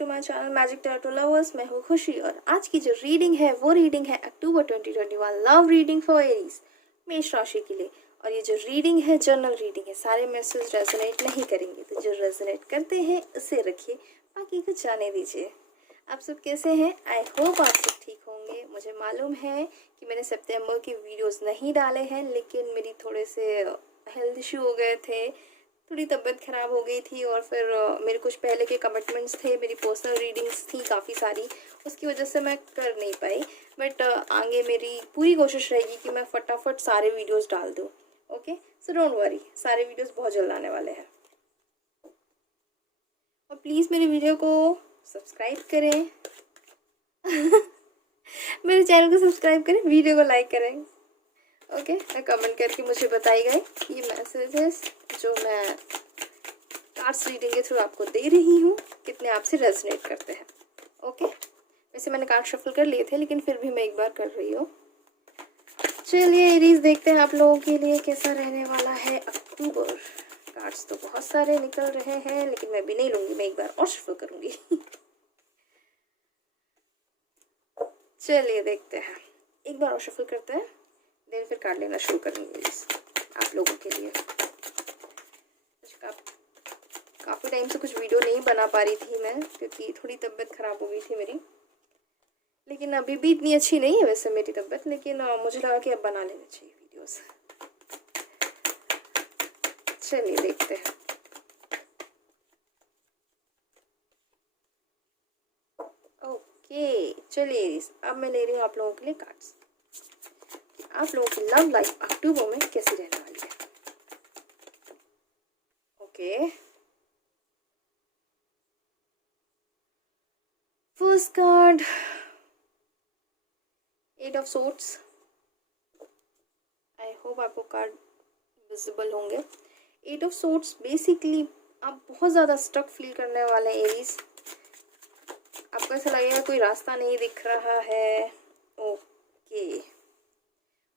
To my channel magic tarot lovers. मैं हूँ खुशी और आज की जो रीडिंग है वो रीडिंग है अक्टूबर 2021 लव रीडिंग फॉर एरीज, मेष राशि के लिए। और ये जो रीडिंग है जनरल रीडिंग है, सारे मैसेज रेजोनेट नहीं करेंगे, तो जो रेजोनेट करते हैं उसे रखिए, बाकी को जाने दीजिए। आप सब कैसे हैं? आई होप आप सब ठीक होंगे। मुझे मालूम है कि मैंने सितंबर की वीडियोस नहीं डाले हैं, लेकिन मेरी थोड़े से हेल्थ इशू हो गए थे, थोड़ी तबीयत ख़राब हो गई थी और फिर मेरे कुछ पहले के कमिटमेंट्स थे, मेरी पर्सनल रीडिंग्स थी काफ़ी सारी, उसकी वजह से मैं कर नहीं पाई। बट आगे मेरी पूरी कोशिश रहेगी कि मैं फटाफट सारे वीडियोस डाल दूँ। ओके, सो डोंट वरी, सारे वीडियोस बहुत जल्द आने वाले हैं। और प्लीज़ मेरी वीडियो को सब्सक्राइब करें मेरे चैनल को सब्सक्राइब करें, वीडियो को लाइक करें। ओके, कमेंट करके मुझे बताइएगा ये मैसेजेस जो मैं कार्ड्स रीडिंग के थ्रू आपको दे रही हूँ कितने आपसे रेजोनेट करते हैं। ओके, वैसे मैंने कार्ड शफल कर लिए थे, लेकिन फिर भी मैं एक बार कर रही हूँ। चलिए एरीज, देखते हैं आप लोगों के लिए कैसा रहने वाला है अक्टूबर। कार्ड्स तो बहुत सारे निकल रहे हैं, लेकिन मैं भी नहीं लूँगी, मैं एक बार और शफल करूँगी चलिए देखते हैं, एक बार और शफल करते हैं, देन फिर कार्ड लेना शुरू करूँगी आप लोगों के लिए। काफ़ी टाइम से कुछ वीडियो नहीं बना पा रही थी मैं, क्योंकि थोड़ी तबीयत ख़राब हो गई थी मेरी, लेकिन अभी भी इतनी अच्छी नहीं है वैसे मेरी तबीयत, लेकिन मुझे लगा कि अब बना लेना चाहिए वीडियोस। चलिए देखते हैं। ओके चलिए, अब मैं ले रही हूँ आप लोगों के लिए कार्ड्स, आप लोगों की लव लाइफ अक्टूबर में कैसी रहने वाली है। Okay, first card, eight of swords. I hope आपको कार्ड विजिबल होंगे। एट ऑफ सोर्ड्स, बेसिकली आप बहुत ज़्यादा स्टक फील करने वाले हैं एरीज। आपको ऐसा लगेगा कोई रास्ता नहीं दिख रहा है। ओके,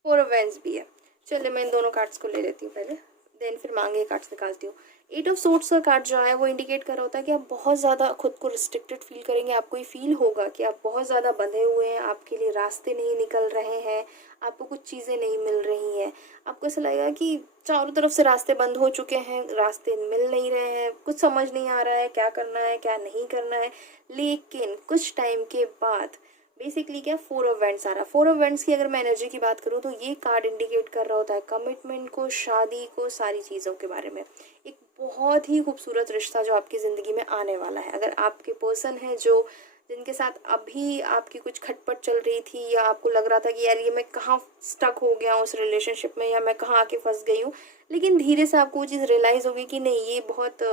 फोर ऑफ वैंड्स भी है। चलिए मैं इन दोनों कार्ड्स को ले लेती हूँ पहले, देन फिर मांगे कार्ड्स निकालती हूँ। एट ऑफ सोर्ड्स का कार्ड जो है वो इंडिकेट कर रहा होता है कि आप बहुत ज़्यादा खुद को रिस्ट्रिक्टेड फील करेंगे। आपको ये फील होगा कि आप बहुत ज़्यादा बंधे हुए हैं, आपके लिए रास्ते नहीं निकल रहे हैं, आपको कुछ चीज़ें नहीं मिल रही हैं। आपको ऐसा लगेगा कि चारों तरफ से रास्ते बंद हो चुके हैं, रास्ते मिल नहीं रहे हैं, कुछ समझ नहीं आ रहा है क्या करना है क्या नहीं करना है। लेकिन कुछ टाइम के बाद बेसिकली क्या, फोर ऑफ वैंड्स आ रहा है। फोर ऑफ वैंड्स की अगर मैं एनर्जी की बात करूँ तो ये कार्ड इंडिकेट कर रहा होता है कमिटमेंट को, शादी को, सारी चीज़ों के बारे में। एक बहुत ही खूबसूरत रिश्ता जो आपकी ज़िंदगी में आने वाला है। अगर आपके पर्सन है जो जिनके साथ अभी आपकी कुछ खटपट चल रही थी, या आपको लग रहा था कि यार ये मैं कहाँ स्टक हो गया हूँ उस रिलेशनशिप में, या मैं कहाँ आके फंस गई हूँ, लेकिन धीरे से आपको वो चीज़ रियलाइज़ होगी कि नहीं, ये बहुत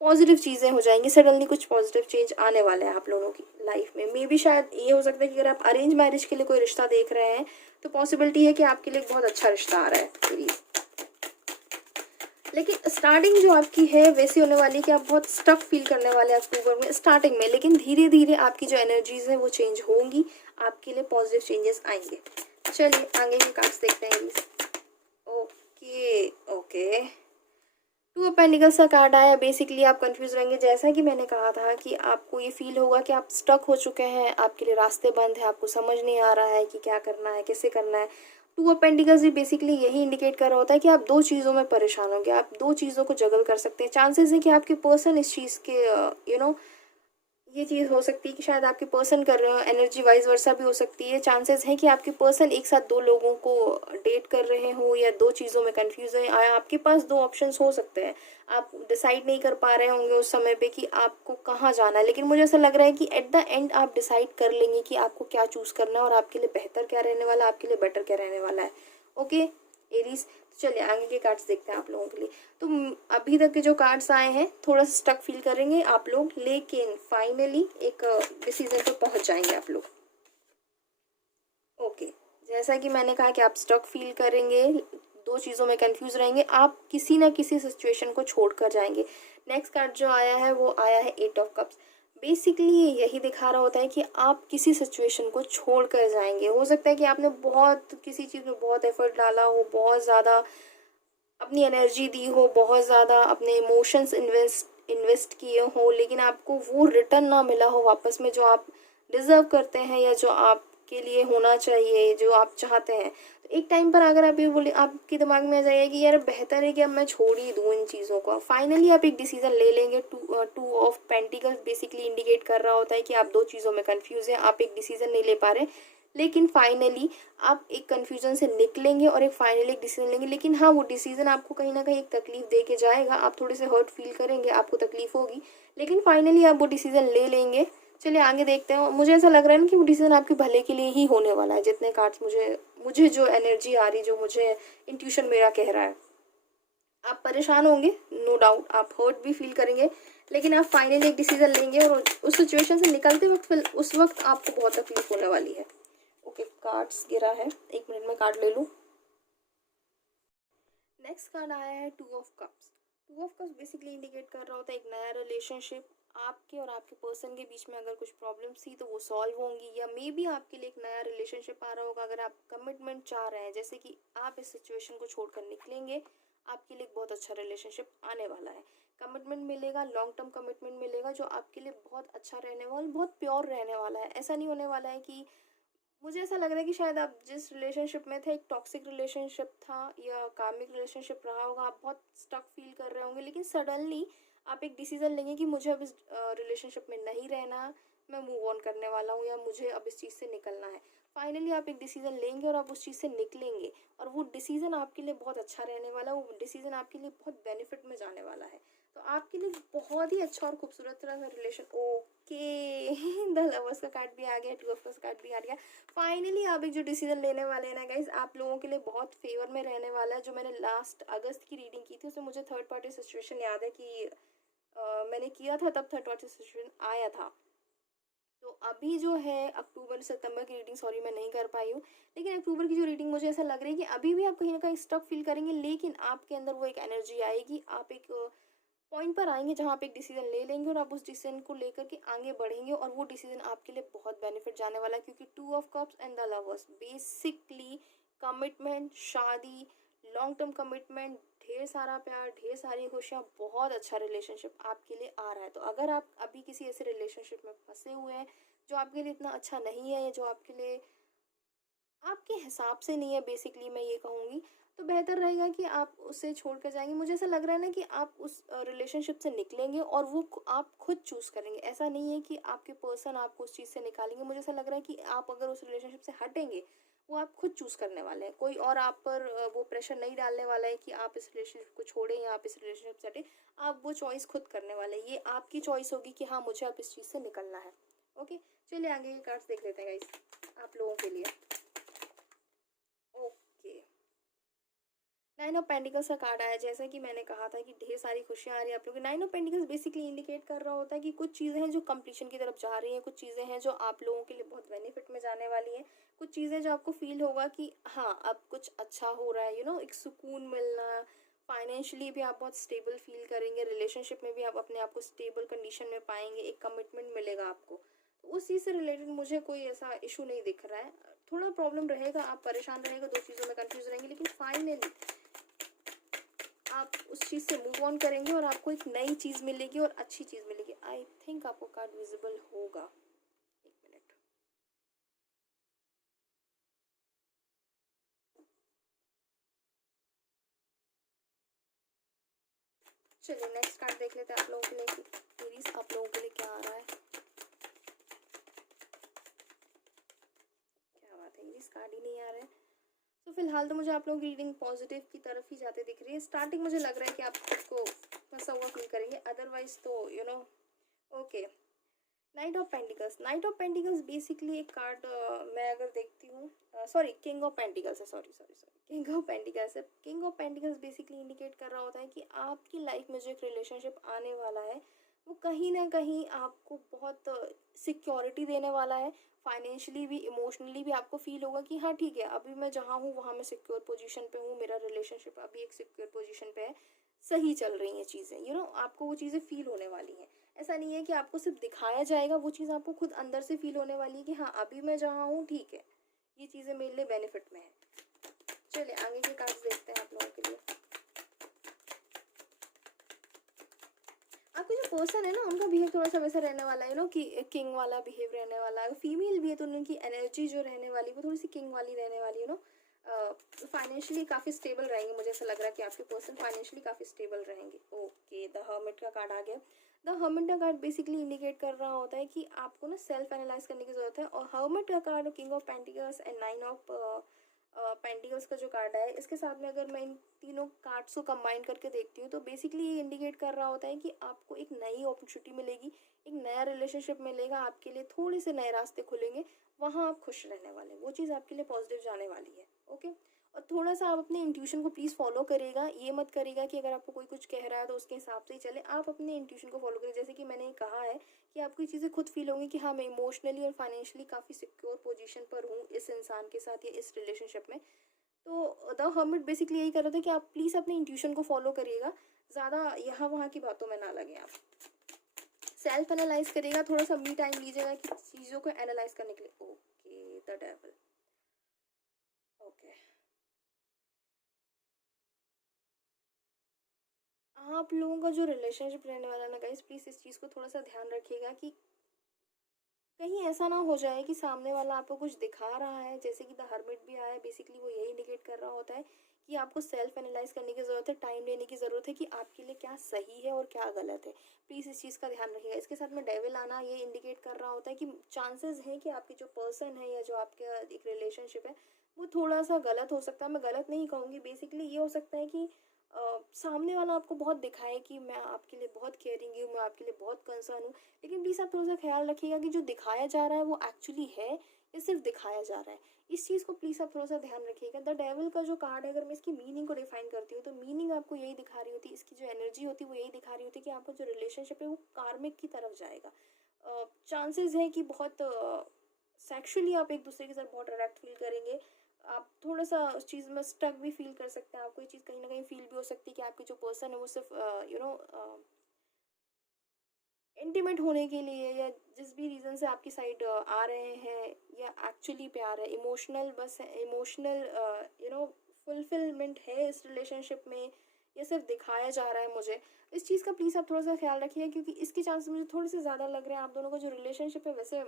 पॉजिटिव चीज़ें हो जाएंगी। सडनली कुछ पॉजिटिव चेंज आने वाले हैं आप लोगों की लाइफ में। मे बी शायद ये हो सकता है कि अगर आप अरेंज मैरिज के लिए कोई रिश्ता देख रहे हैं तो पॉसिबिलिटी है कि आपके लिए बहुत अच्छा रिश्ता आ रहा है प्लीज़। लेकिन स्टार्टिंग जो आपकी है वैसी होने वाली है कि आप बहुत स्टक फील करने वाले हैं अक्टूबर में स्टार्टिंग में, लेकिन धीरे धीरे आपकी जो एनर्जीज है वो चेंज होंगी, आपके लिए पॉजिटिव चेंजेस आएंगे। चलिए आगे के कार्ड्स देखते हैं। Okay okay, two of pentacles का कार्ड आया। बेसिकली आप कंफ्यूज रहेंगे, जैसा कि मैंने कहा था कि आपको ये फील होगा कि आप स्टक हो चुके हैं, आपके लिए रास्ते बंद है, आपको समझ नहीं आ रहा है कि क्या करना है, कैसे करना है। टू ऑफ पेंटिकल्स भी बेसिकली यही इंडिकेट कर रहा होता है कि आप दो चीज़ों में परेशान होंगे, आप दो चीज़ों को जगल कर सकते हैं। चांसेस है कि आपके पर्सन इस चीज़ के ये चीज़ हो सकती है कि शायद आपके पर्सन कर रहे हो, एनर्जी वाइज वर्सा भी हो सकती है। चांसेस हैं कि आपके पर्सन एक साथ दो लोगों को डेट कर रहे हो, या दो चीज़ों में कंफ्यूज है। आपके पास दो ऑप्शंस हो सकते हैं, आप डिसाइड नहीं कर पा रहे होंगे उस समय पे कि आपको कहाँ जाना है, लेकिन मुझे ऐसा लग रहा है कि एट द एंड आप डिसाइड कर लेंगे कि आपको क्या चूज़ करना है और आपके लिए बेहतर क्या रहने वाला है, आपके लिए बेटर क्या रहने वाला है। ओके एरीज, चलिए आगे के कार्ड्स देखते हैं आप लोगों के लिए। तो अभी तक के जो कार्ड्स आए हैं थोड़ा सा स्टक फील करेंगे आप लोग, लेकिन फाइनली एक डिसीजन पे पहुंच जाएंगे आप लोग। ओके, जैसा कि मैंने कहा कि आप स्टक फील करेंगे, दो चीज़ों में कंफ्यूज रहेंगे, आप किसी ना किसी सिचुएशन को छोड़ कर जाएंगे। नेक्स्ट कार्ड जो आया है वो आया है एट ऑफ कप्स। बेसिकली यही दिखा रहा होता है कि आप किसी सिचुएशन को छोड़ कर जाएंगे। हो सकता है कि आपने बहुत किसी चीज़ में बहुत एफर्ट डाला हो, बहुत ज़्यादा अपनी एनर्जी दी हो, बहुत ज़्यादा अपने इमोशंस इन्वेस्ट किए हो लेकिन आपको वो रिटर्न ना मिला हो वापस में, जो आप डिज़र्व करते हैं या जो आपके लिए होना चाहिए, जो आप चाहते हैं। तो एक टाइम पर अगर आप ये बोले, आपके दिमाग में आ जाएगा कि यार बेहतर है कि अब मैं छोड़ ही दूँ इन चीज़ों को, फाइनली आप एक डिसीज़न ले लेंगे। Two of pentacles basically indicate कर रहा होता है कि आप दो चीज़ों में कंफ्यूज हैं, आप एक डिसीज़न नहीं ले पा रहे, लेकिन फाइनली आप एक कन्फ्यूज़न से निकलेंगे और एक फाइनली एक डिसीजन लेंगे। लेकिन हाँ, वो डिसीजन आपको कहीं ना कहीं एक तकलीफ दे के जाएगा, आप थोड़े से हर्ट फील करेंगे, आपको तकलीफ होगी, लेकिन फाइनली आप वो डिसीजन ले लेंगे। चलिए आगे देखते हैं। मुझे ऐसा लग रहा है ना कि वो डिसीजन आपके भले के लिए ही होने वाला है, जितने कार्ड्स मुझे जो एनर्जी आ रही, जो मुझे इंट्यूशन मेरा कह रहा है। आप परेशान होंगे, नो डाउट, आप हर्ट भी फील करेंगे, लेकिन आप फाइनली एक डिसीजन लेंगे और उस सिचुएशन से निकलते वक्त फिर उस वक्त आपको बहुत तकलीफ होने वाली है। ओके, कार्ड्स गिरा है, एक मिनट में कार्ड ले लूँ। नेक्स्ट कार्ड आया है two of cups. Two of cups basically indicate कर रहा होता है एक नया रिलेशनशिप। आपके और आपके पर्सन के बीच में अगर कुछ प्रॉब्लम्स थी तो वो सॉल्व होंगी, या मे बी आपके लिए एक नया रिलेशनशिप आ रहा होगा। अगर आप कमिटमेंट चाह रहे हैं, जैसे कि आप इस सिचुएशन को छोड़कर निकलेंगे, आपके लिए एक बहुत अच्छा रिलेशनशिप आने वाला है। कमिटमेंट मिलेगा, लॉन्ग टर्म कमिटमेंट मिलेगा, जो आपके लिए बहुत अच्छा रहने वाला, बहुत प्योर रहने वाला है। ऐसा नहीं होने वाला है कि, मुझे ऐसा लग रहा है कि शायद आप जिस रिलेशनशिप में थे, एक टॉक्सिक रिलेशनशिप था या कार्मिक रिलेशनशिप रहा होगा, आप बहुत स्टक फील कर रहे होंगे, लेकिन सडनली आप एक डिसीजन लेंगे कि मुझे अब इस रिलेशनशिप में नहीं रहना, मैं मूव ऑन करने वाला हूँ, या मुझे अब इस चीज़ से निकलना है। फाइनली आप एक डिसीजन लेंगे और आप उस चीज़ से निकलेंगे, और वो डिसीजन आपके लिए बहुत अच्छा रहने वाला है, वो डिसीजन आपके लिए बहुत बेनिफिट में जाने वाला है। तो आपके लिए बहुत ही अच्छा और खूबसूरत तरह का रिलेशन। ओके द लवर्स का कार्ड भी आ गया, टू ऑफ कप्स कार्ड भी आ गया। फाइनली आप एक जो डिसीजन लेने वाले हैं ना गाइज, आप लोगों के लिए बहुत फेवर में रहने वाला है। जो मैंने लास्ट अगस्त की रीडिंग की थी उसमें मुझे थर्ड पार्टी सिचुएशन याद है कि मैंने किया था, तब थर्ड पार्टी सिचुएशन आया था। तो अभी जो है अक्टूबर सितंबर की रीडिंग, सॉरी मैं नहीं कर पाई हूँ, लेकिन अक्टूबर की जो रीडिंग मुझे ऐसा लग रहा है कि अभी भी आप कहीं ना कहीं स्टक फील करेंगे, लेकिन आपके अंदर वो एक एनर्जी आएगी, आप एक पॉइंट पर आएंगे जहाँ आप एक डिसीजन ले लेंगे और आप उस डिसीजन को लेकर के आगे बढ़ेंगे, और वो डिसीजन आपके लिए बहुत बेनिफिट जाने वाला है। क्योंकि two of cups and the lovers basically commitment, शादी, लॉन्ग टर्म कमिटमेंट, ढेर सारा प्यार, ढेर सारी खुशियाँ, बहुत अच्छा रिलेशनशिप आपके लिए आ रहा है। तो अगर आप अभी किसी ऐसे रिलेशनशिप में फंसे हुए हैं जो आपके लिए इतना अच्छा नहीं है, या जो आपके लिए आपके हिसाब से नहीं है, बेसिकली मैं ये कहूँगी, तो बेहतर रहेगा कि आप उसे छोड़ कर जाएंगे। मुझे ऐसा लग रहा है ना कि आप उस रिलेशनशिप से निकलेंगे और वो आप खुद चूज़ करेंगे। ऐसा नहीं है कि आपके पर्सन आपको उस चीज़ से निकालेंगे। मुझे ऐसा लग रहा है कि आप अगर उस रिलेशनशिप से हटेंगे, वो आप खुद चूज़ करने वाले हैं। कोई और आप पर वो प्रेशर नहीं डालने वाला है कि आप इस रिलेशनशिप को छोड़ें या आप इस रिलेशनशिप से हटें। आप वो चॉइस खुद करने वाले हैं। ये आपकी चॉइस होगी कि हाँ, मुझे अब इस चीज़ से निकलना है। ओके, चलिए आगे के कार्ड्स देख लेते हैं गाइस आप लोगों के लिए। ओके, नाइन ऑफ पेंटिकल्स का कार्ड आया। जैसा कि मैंने कहा था कि ढेर सारी खुशियाँ आ रही है आप लोगों की। Nine of pentacles basically indicate कर रहा होता है कि कुछ चीज़ें हैं जो कंप्लीशन की तरफ जा रही हैं, कुछ चीज़ें हैं जो आप लोगों के लिए बहुत बेनिफिट में जाने वाली हैं, कुछ चीज़ें जो आपको फील होगा कि हाँ अब कुछ अच्छा हो रहा है, एक सुकून मिलना। फाइनेंशियली भी आप बहुत स्टेबल फील करेंगे, रिलेशनशिप में भी आप अपने आप को स्टेबल कंडीशन में पाएंगे, एक कमिटमेंट मिलेगा आपको। तो उस चीज़ से रिलेटेड मुझे कोई ऐसा इशू नहीं दिख रहा है। थोड़ा प्रॉब्लम रहेगा, आप परेशान रहेगा, दो चीज़ों में कंफ्यूज रहेंगे, लेकिन फाइनली आप उस चीज़ से मूव ऑन करेंगे और आपको एक नई चीज़ मिलेगी और अच्छी चीज़ मिलेगी। आई थिंक आपको कार्ड विजिबल होगा, एक मिनट। चलिए नेक्स्ट कार्ड देख लेते हैं आप लोगों के लिए। एरीज आप लोगों के लिए क्या आ रहा है? क्या बात है, एरीज कार्ड ही नहीं आ रहा है। तो फिलहाल तो मुझे आप लोगों की रीडिंग पॉजिटिव की तरफ ही जाते दिख रही है। स्टार्टिंग मुझे लग रहा है कि आप उसको फंसा हुआ फील करेंगे, अदरवाइज तो okay. Night of pentacles. Night of pentacles basically एक कार्ड मैं अगर देखती हूँ, सॉरी किंग ऑफ पेंटिकल्स है, सॉरी किंग ऑफ पेंटिकल्स है। King of pentacles basically indicate कर रहा होता है कि आपकी लाइफ में जो एक रिलेशनशिप आने वाला है वो कहीं ना कहीं आपको बहुत सिक्योरिटी देने वाला है। फाइनेंशियली भी, इमोशनली भी आपको फील होगा कि हाँ ठीक है, अभी मैं जहाँ हूँ वहाँ मैं सिक्योर पोजीशन पे हूँ, मेरा रिलेशनशिप अभी एक सिक्योर पोजीशन पे है, सही चल रही हैं चीज़ें। आपको वो चीज़ें फील होने वाली हैं। ऐसा नहीं है कि आपको सिर्फ दिखाया जाएगा, वो चीज़ आपको खुद अंदर से फील होने वाली है कि हाँ अभी मैं जहाँ हूँ ठीक है, ये चीज़ें मेरे लिए बेनिफिट में है। चलिए आगे के कार्ड्स देखते हैं आप लोगों के लिए। आपकी जो पर्सन है ना, उनका बिहेव थोड़ा सा वैसा रहने वाला है, कि किंग वाला बिहेव रहने वाला है। फीमेल भी है तो उनकी एनर्जी जो रहने वाली वो थोड़ी सी किंग वाली रहने वाली है। फाइनेंशियली काफ़ी स्टेबल रहेंगे, मुझे ऐसा लग रहा है कि आपके पर्सन फाइनेंशियली काफ़ी स्टेबल रहेंगे। ओके, द हर्मिट का कार्ड आ गया। द हर्मिट का कार्ड बेसिकली इंडिकेट कर रहा होता है कि आपको ना सेल्फ एनालाइज करने की ज़रूरत है। और हर्मिट का card king of pentacles and 9 of pentacles का जो कार्ड है, इसके साथ में अगर मैं इन तीनों कार्ड्स को कंबाइन करके देखती हूँ तो बेसिकली ये इंडिकेट कर रहा होता है कि आपको एक नई अपॉर्चुनिटी मिलेगी, एक नया रिलेशनशिप मिलेगा, आपके लिए थोड़े से नए रास्ते खुलेंगे, वहाँ आप खुश रहने वाले, वो चीज़ आपके लिए पॉजिटिव जाने वाली है। ओके, और थोड़ा सा आप अपने इंट्यूशन को प्लीज़ फॉलो करिएगा। ये मत करिएगा कि अगर आपको कोई कुछ कह रहा है तो उसके हिसाब से ही चले, आप अपने इंट्यूशन को फॉलो करिए। जैसे कि मैंने कहा है कि आपको ये चीज़ें खुद फील होंगी कि हाँ, मैं इमोशनली और फाइनेंशियली काफ़ी सिक्योर पोजीशन पर हूँ इस इंसान के साथ या इस रिलेशनशिप में। तो द हर्मिट बेसिकली यही कर रहा था कि आप प्लीज़ अपने इंट्यूशन को फॉलो करिएगा, ज़्यादा यहाँ वहाँ की बातों में ना लगे। आप सेल्फ एनालाइज करिएगा, थोड़ा सा मी टाइम लीजिएगा कि चीज़ों को एनालाइज करने के लिए। Okay, the devil. ओके, आप लोगों का जो रिलेशनशिप रहने वाला ना गाइस, प्लीज़ इस चीज़ को थोड़ा सा ध्यान रखिएगा कि कहीं ऐसा ना हो जाए कि सामने वाला आपको कुछ दिखा रहा है, जैसे कि द हर्मिट भी आया है, बेसिकली वो यही इंडिकेट कर रहा होता है कि आपको सेल्फ एनालाइज करने की ज़रूरत है, टाइम लेने की ज़रूरत है कि आपके लिए क्या सही है और क्या गलत है। प्लीज़ इस चीज़ का ध्यान रखिएगा। इसके साथ में डेविल आना ये इंडिकेट कर रहा होता है कि चांसेस हैं कि आपकी जो पर्सन है या जो आपका एक रिलेशनशिप है वो थोड़ा सा गलत हो सकता है। मैं गलत नहीं कहूँगी, बेसिकली ये हो सकता है कि सामने वाला आपको बहुत दिखाए कि मैं आपके लिए बहुत केयरिंग हूँ, मैं आपके लिए बहुत कंसर्न हूँ, लेकिन प्लीज़ आप थोड़ा सा ख्याल रखिएगा कि जो दिखाया जा रहा है वो एक्चुअली है या सिर्फ दिखाया जा रहा है। इस चीज़ को प्लीज़ आप थोड़ा सा ध्यान रखिएगा। द डेविल का जो कार्ड है, अगर मैं इसकी मीनिंग को डिफाइन करती हूँ तो मीनिंग आपको यही दिखा रही होती है, इसकी जो एनर्जी होती है वो यही दिखा रही होती है कि आपका जो रिलेशनशिप है वो कार्मिक की तरफ जाएगा। चांसेस है कि बहुत सेक्शुअली आप एक दूसरे के साथ बहुत अट्रैक्ट फील करेंगे। आप थोड़ा सा उस चीज़ में स्टक भी फील कर सकते हैं। आपको ये चीज़ कहीं ना कहीं फील भी हो सकती है कि आपकी जो पर्सन है वो सिर्फ इंटीमेट होने के लिए या जिस भी रीज़न से आपकी साइड आ रहे हैं या एक्चुअली प्यार है, इमोशनल बस इमोशनल फुलफिलमेंट है इस रिलेशनशिप में, ये सिर्फ दिखाया जा रहा है मुझे। इस चीज़ का प्लीज़ आप थोड़ा सा ख्याल रखिए, क्योंकि इसके चांसेस मुझे थोड़े से ज़्यादा लग रहे हैं। आप दोनों का जो रिलेशनशिप है वैसे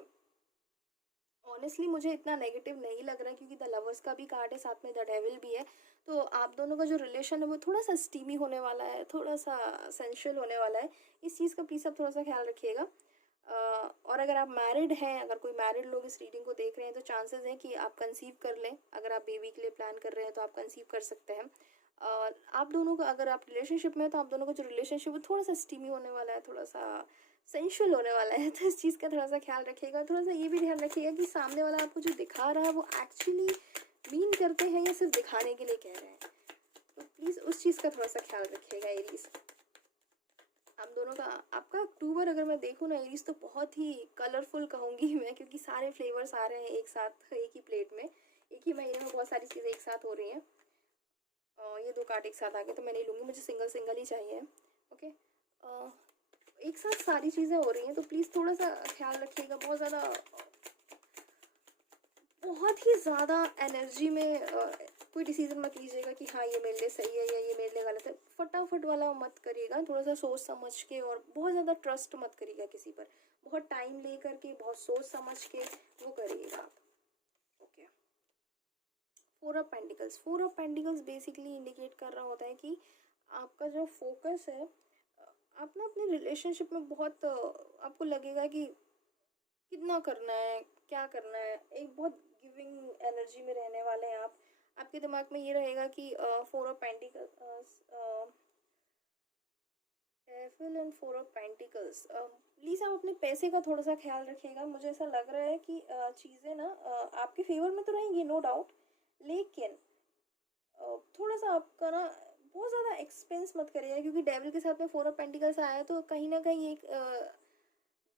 ऑनेस्टली मुझे इतना नेगेटिव नहीं लग रहा है, क्योंकि द लवर्स का भी कार्ड है, साथ में द डेविल भी है। तो आप दोनों का जो रिलेशन है वो थोड़ा सा स्टीमी होने वाला है, थोड़ा सा सेंशुअल होने वाला है। इस चीज़ का प्लीज़ आप थोड़ा सा ख्याल रखिएगा। और अगर आप मैरिड हैं, अगर कोई मैरिड लोग इस रीडिंग को देख रहे हैं तो चांसेस हैं कि आप कंसीव कर लें। अगर आप बेबी के लिए प्लान कर रहे हैं तो आप कंसीव कर सकते हैं। आप दोनों का, अगर आप रिलेशनशिप में हैं तो आप दोनों का जो रिलेशनशिप वो थोड़ा सा स्टीमी होने वाला है, थोड़ा सा सेंशुअल होने वाला है। तो इस चीज़ का थोड़ा सा ख्याल रखिएगा। थोड़ा सा ये भी ध्यान रखिएगा कि सामने वाला आपको जो दिखा रहा है वो एक्चुअली मीन करते हैं या सिर्फ दिखाने के लिए कह रहे हैं। तो प्लीज़ उस चीज़ का थोड़ा सा ख्याल रखिएगा एरीज। आप दोनों का, आपका अक्टूबर अगर मैं देखूँ ना एरीज, तो बहुत ही कलरफुल कहूँगी मैं, क्योंकि सारे फ्लेवर्स आ रहे हैं एक साथ, एक ही प्लेट में, एक ही महीने में बहुत सारी चीज़ें एक साथ हो रही हैं। ये दो कार्ड एक साथ आ गए तो मैं नहीं लूँगी, मुझे सिंगल सिंगल ही चाहिए। ओके, एक साथ सारी चीज़ें हो रही हैं तो प्लीज़ थोड़ा सा ख्याल रखिएगा। बहुत ही ज़्यादा एनर्जी में कोई डिसीजन मत लीजिएगा कि हाँ ये मेरे लिए सही है या ये मेरे लिए गलत है। फटाफट वाला मत करिएगा, थोड़ा सा सोच समझ के, और बहुत ज़्यादा ट्रस्ट मत करिएगा किसी पर। बहुत टाइम ले करके, बहुत सोच समझ के वो करिएगा आप। Okay, four of pentacles basically indicate कर रहा होता है कि आपका जो फोकस है, आप ना अपने रिलेशनशिप में बहुत आपको लगेगा कि कितना करना है, क्या करना है, एक बहुत गिविंग एनर्जी में रहने वाले हैं आप। आपके दिमाग में ये रहेगा कि four of pentacles, devil and four of pentacles. Please आप अपने पैसे का थोड़ा सा ख्याल रखिएगा। मुझे ऐसा लग रहा है कि चीज़ें ना आपके फेवर में तो रहेंगी, नो डाउट, लेकिन थोड़ा सा आपका ना बहुत ज़्यादा एक्सपेंस मत करिएगा, क्योंकि डेविल के साथ में फोर ऑफ पेंटिकल्स आया है तो कहीं ना कहीं एक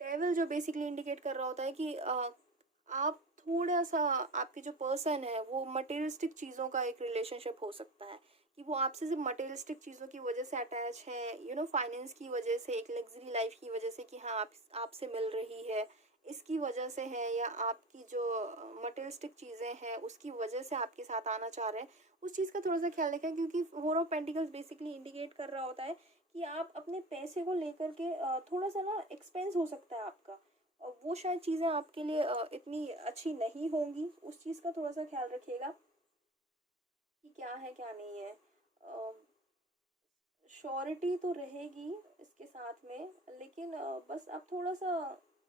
डेविल जो बेसिकली इंडिकेट कर रहा होता है कि आप थोड़ा सा, आपके जो पर्सन है वो मटेरियलिस्टिक चीज़ों का एक रिलेशनशिप हो सकता है, कि वो आपसे सिर्फ मटेरियलिस्टिक चीज़ों की वजह से अटैच है, फाइनेंस की वजह से, एक लग्जरी लाइफ की वजह से कि हाँ आप आपसे मिल रही है, इसकी वजह से है या आपकी जो मटेरियलिस्टिक चीज़ें हैं उसकी वजह से आपके साथ आना चाह रहे हैं, उस चीज़ का थोड़ा सा ख्याल रखें, क्योंकि four of pentacles basically indicate कर रहा होता है कि आप अपने पैसे को लेकर के थोड़ा सा ना एक्सपेंस हो सकता है आपका, और वो शायद चीज़ें आपके लिए इतनी अच्छी नहीं होंगी। उस चीज़ का थोड़ा सा ख्याल रखिएगा कि क्या है क्या नहीं है। श्योरिटी तो रहेगी इसके साथ में, लेकिन बस आप थोड़ा सा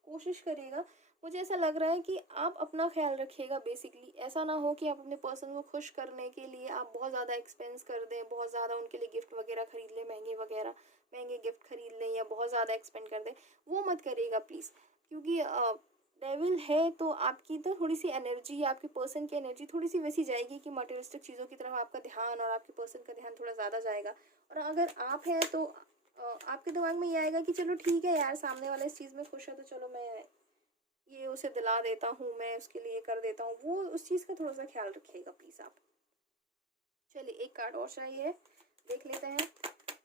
कोशिश करिएगा। मुझे ऐसा लग रहा है कि आप अपना ख्याल रखिएगा। बेसिकली ऐसा ना हो कि आप अपने पर्सन को खुश करने के लिए आप बहुत ज़्यादा एक्सपेंस कर दें, बहुत ज़्यादा उनके लिए गिफ्ट वगैरह खरीद लें, महंगे गिफ्ट खरीद लें या बहुत ज़्यादा एक्सपेंड कर दें। वो मत करिएगा प्लीज़, क्योंकि डेविल है तो आपकी तो थोड़ी सी एनर्जी, आपके पर्सन की एनर्जी थोड़ी सी वैसी जाएगी कि मटेरियलिस्टिक चीज़ों की तरफ आपका ध्यान और आपके पर्सन का ध्यान थोड़ा ज़्यादा जाएगा। और अगर आप हैं तो आपके दिमाग में ये आएगा कि चलो ठीक है यार, सामने वाला इस चीज़ में खुश है तो चलो मैं ये उसे दिला देता हूँ, मैं उसके लिए कर देता हूँ। वो उस चीज़ का थोड़ा सा ख्याल रखिएगा प्लीज़ आप। चलिए एक कार्ड और चाहिए, देख लेते हैं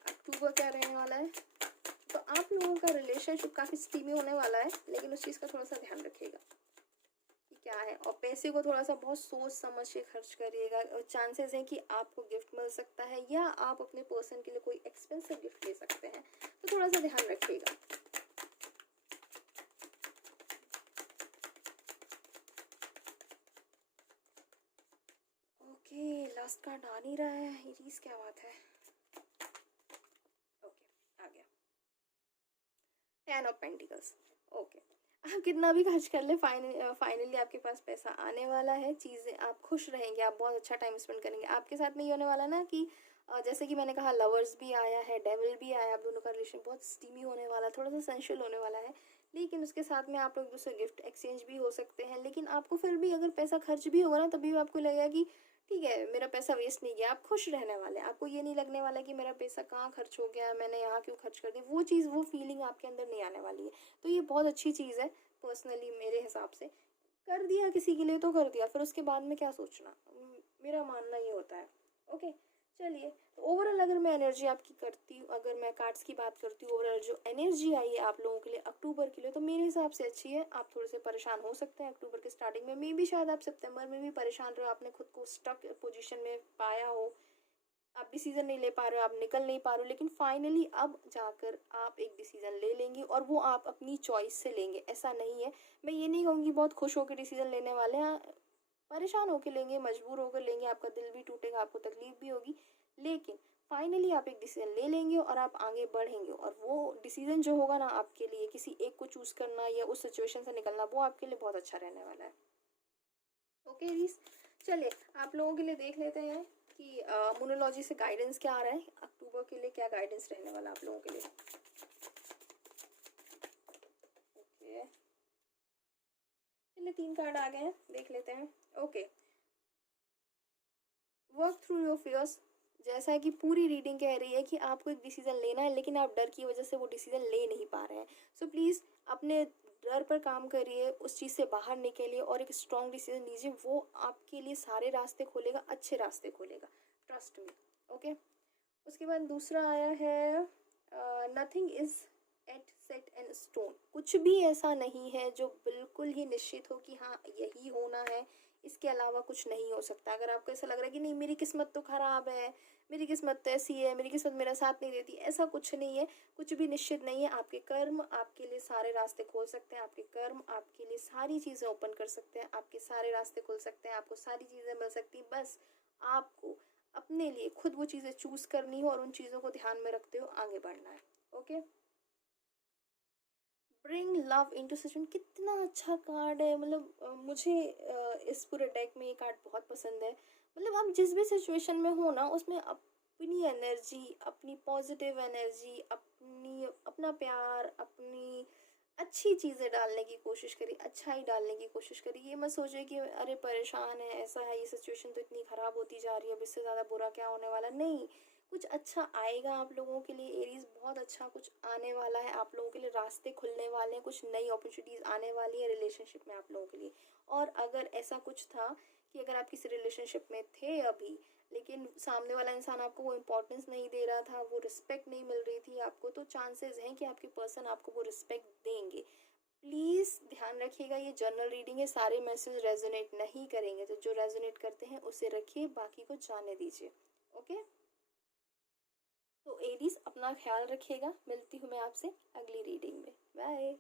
अक्टूबर क्या रहने वाला है। तो आप लोगों का रिलेशनशिप काफ़ी स्टीमी होने वाला है, लेकिन उस चीज़ का थोड़ा सा ध्यान रखिएगा कि क्या है। और पैसे को थोड़ा सा बहुत सोच समझ के खर्च करिएगा, और चांसेस हैं कि आपको गिफ्ट मिल सकता है या आप अपने पर्सन के लिए कोई एक्सपेंसिव गिफ्ट ले सकते हैं, तो थोड़ा सा ध्यान रखिएगा। ओके, लास्ट कार्ड आ नहीं रहा है एरीज, क्या बात है। ओके, आ गया 10 ऑफ पेंटिकल्स। ओके, आप कितना भी खर्च कर ले, फाइनली आपके पास पैसा आने वाला है, चीज़ें आप खुश रहेंगे, आप बहुत अच्छा टाइम स्पेंड करेंगे। आपके साथ में ये होने वाला ना कि जैसे कि मैंने कहा लवर्स भी आया है, डेविल भी आया, आप दोनों का रिलेशन बहुत स्टीमी होने वाला है, थोड़ा सा सेंशुअल होने वाला है। लेकिन उसके साथ में आप लोग एक दूसरे गिफ्ट एक्सचेंज भी हो सकते हैं। लेकिन आपको फिर भी अगर पैसा खर्च भी होगा ना, तभी भी आपको लगेगा कि ठीक है मेरा पैसा वेस्ट नहीं गया। आप खुश रहने वाले हैं, आपको ये नहीं लगने वाला कि मेरा पैसा कहाँ खर्च हो गया, मैंने यहाँ क्यों खर्च कर दी। वो चीज़, वो फीलिंग आपके अंदर नहीं आने वाली है। तो ये बहुत अच्छी चीज़ है पर्सनली मेरे हिसाब से। कर दिया किसी के लिए तो कर दिया, फिर उसके बाद में क्या सोचना, मेरा मानना ये होता है। ओके, चलिए तो ओवरऑल अगर मैं एनर्जी आपकी करती हूँ, अगर मैं कार्ड्स की बात करती हूँ, ओवरऑल जो एनर्जी आई है आप लोगों के लिए अक्टूबर के लिए, तो मेरे हिसाब से अच्छी है। आप थोड़े से परेशान हो सकते हैं अक्टूबर के स्टार्टिंग में, मे भी शायद आप सितंबर में भी परेशान रहे हो, आपने खुद को स्टक पोजीशन में पाया हो, आप डिसीजन नहीं ले पा रहे हो, आप निकल नहीं पा रहे हो। लेकिन फाइनली अब जाकर आप एक डिसीजन ले लेंगे, और वो आप अपनी चॉइस से लेंगे। ऐसा नहीं है, मैं ये नहीं कहूँगी बहुत खुश होकर डिसीजन लेने वाले हैं, परेशान होकर लेंगे, मजबूर होकर लेंगे, आपका दिल भी टूटेगा, आपको तकलीफ भी होगी, लेकिन फाइनली आप एक डिसीजन ले लेंगे और आप आगे बढ़ेंगे। और वो डिसीजन जो होगा ना आपके लिए, किसी एक को चूज करना या उस सिचुएशन से निकलना, वो आपके लिए बहुत अच्छा रहने वाला है। ओके रीस, चलिए आप लोगों के लिए देख लेते हैं कि मोनोलॉजी से गाइडेंस क्या आ रहा है अक्टूबर के लिए, क्या गाइडेंस रहने वाला आप लोगों के लिए। ओके, चलिए 3 कार्ड आ गए हैं, देख लेते हैं। Okay, work through your fears. जैसा कि पूरी रीडिंग कह रही है कि आपको एक डिसीजन लेना है, लेकिन आप डर की वजह से वो डिसीजन ले नहीं पा रहे हैं। सो प्लीज़ अपने डर पर काम करिए, उस चीज़ से बाहर निकलिए और एक स्ट्रॉन्ग डिसीजन लीजिए। वो आपके लिए सारे रास्ते खोलेगा, अच्छे रास्ते खोलेगा, ट्रस्ट मी। ओके, उसके बाद दूसरा आया है nothing is at set and stone. कुछ भी ऐसा नहीं है जो बिल्कुल ही निश्चित हो कि हाँ यही होना है, इसके अलावा कुछ नहीं हो सकता। अगर आपको ऐसा लग रहा है कि नहीं मेरी किस्मत तो ख़राब है, मेरी किस्मत तो ऐसी है, मेरी किस्मत मेरा साथ नहीं देती, ऐसा कुछ नहीं है। कुछ भी निश्चित नहीं है। आपके कर्म आपके लिए सारे रास्ते खोल सकते हैं, आपके कर्म आपके लिए सारी चीज़ें ओपन कर सकते हैं, आपके सारे रास्ते खोल सकते हैं, आपको सारी चीज़ें मिल सकती हैं। बस आपको अपने लिए खुद वो चीज़ें चूज़ करनी हो और उन चीज़ों को ध्यान में रखते हुए आगे बढ़ना है। Okay, bring love into situation, कितना अच्छा कार्ड है। मतलब मुझे इस पूरे डेक में ये कार्ड बहुत पसंद है। मतलब आप जिस भी सिचुएशन में हो ना, उसमें अपनी एनर्जी, अपनी पॉजिटिव एनर्जी, अपना प्यार, अपनी अच्छी चीज़ें डालने की कोशिश करिए, अच्छाई डालने की कोशिश करिए। ये मत सोचिए कि अरे परेशान है, ऐसा है, ये सिचुएशन तो इतनी ख़राब होती जा रही है, अब इससे ज़्यादा बुरा क्या होने वाला। नहीं, कुछ अच्छा आएगा आप लोगों के लिए एरीज, बहुत अच्छा कुछ आने वाला है आप लोगों के लिए, रास्ते खुलने वाले हैं, कुछ नई अपॉर्चुनिटीज़ आने वाली है रिलेशनशिप में आप लोगों के लिए। और अगर ऐसा कुछ था कि अगर आप किसी रिलेशनशिप में थे अभी, लेकिन सामने वाला इंसान आपको वो इम्पोर्टेंस नहीं दे रहा था, वो रिस्पेक्ट नहीं मिल रही थी आपको, तो चांसेस हैं कि आपके पर्सन आपको वो रिस्पेक्ट देंगे। प्लीज़ ध्यान रखिएगा, ये जर्नल रीडिंग है, सारे मैसेज रेजोनेट नहीं करेंगे, तो जो रेजोनेट करते हैं उसे रखिए, बाकी को जाने दीजिए। ओके, तो एरीज अपना ख्याल रखिएगा, मिलती हूँ मैं आपसे अगली रीडिंग में। बाय।